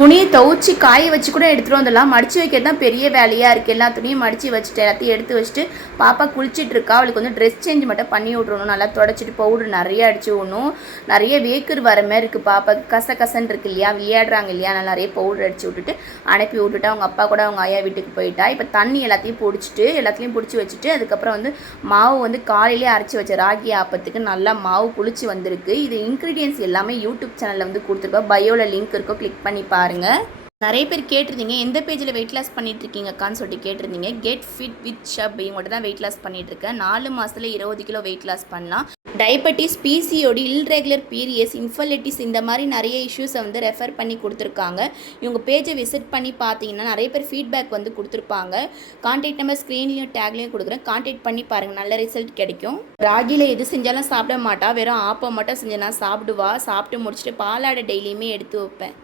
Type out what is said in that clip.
துணியை துவைச்சி காய வச்சு கூட எடுத்துகிட்டு வந்துடலாம். மடித்து வைக்கிறது தான் பெரிய வேலையாக இருக்குது. எல்லா துணியும் மடித்து வச்சுட்டு எல்லாத்தையும் எடுத்து வச்சுட்டு பாப்பா குளிச்சிட்டு இருக்கா. அவளுக்கு வந்து ட்ரெஸ் சேஞ்ச் மட்டும் பண்ணி விட்றணும். நல்லா தொடச்சிட்டு பவுடர் நிறைய அடிச்சு விடணும். நிறைய வேக்கர் வர மாதிரி இருக்குது பாப்பாவுக்கு. கசன்னு இருக்கு இல்லையா, விளையாடுறாங்க இல்லையா, நல்லா நிறைய பவுடர் அடிச்சு விட்டுட்டு அனுப்பி விட்டுட்டு அவங்க அப்பா கூட அவங்க ஆயா வீட்டுக்கு போயிட்டா. இப்போ தண்ணி எல்லாத்தையும் பிடிச்சி வச்சுட்டு அதுக்கப்புறம் வந்து மாவு வந்து காலையிலே அரைச்சி வச்ச ராகி ஆப்பத்துக்கு நல்லா மாவு புளிச்சு வந்திருக்கு. இது இன்க்ரீடியன்ஸ் எல்லாமே யூடியூப் சேனலில் வந்து கொடுத்துருக்கோம். பயோவில் லிங்க் இருக்கும், கிளிக் பண்ணி பாருங்கள். நிறைய பேர் கேட்டிருந்தீங்க எந்த பேஜில் வெயிட் லாஸ் பண்ணிட்டு இருக்கீங்க அக்கான்னு சொல்லிட்டு கேட்டிருந்தீங்க. கெட் ஃபிட் வித் ஷப் இவங்கள்ட்ட தான் வெயிட் லாஸ் பண்ணிட்டு இருக்கேன். 4 மாதத்துல 20 கிலோ வெயிட் லாஸ் பண்ணலாம். டயபெட்டிஸ், பிசிஓடி, இல்ரெகுலர் பீரியட்ஸ், இன்ஃபர்டிலிட்டிஸ் இந்த மாதிரி நிறைய இஷ்யூஸை வந்து ரெஃபர் பண்ணி கொடுத்துருக்காங்க. இவங்க பேஜை விசிட் பண்ணி பார்த்தீங்கன்னா நிறைய பேர் ஃபீட்பேக் வந்து கொடுத்துருப்பாங்க. கான்டாக்ட் நம்பர் ஸ்க்ரீன்லையும் டேக்லையும் கொடுக்குறேன். கான்டாக்ட் பண்ணி பாருங்கள், நல்ல ரிசல்ட் கிடைக்கும். ராகியில் எது செஞ்சாலும் சாப்பிட மாட்டா, வெறும் ஆப்பம் மட்டும் செஞ்சேன்னா சாப்பிடுவா. சாப்பிட்டு முடிச்சுட்டு பாலாடை டெய்லியுமே எடுத்து வைப்பேன்.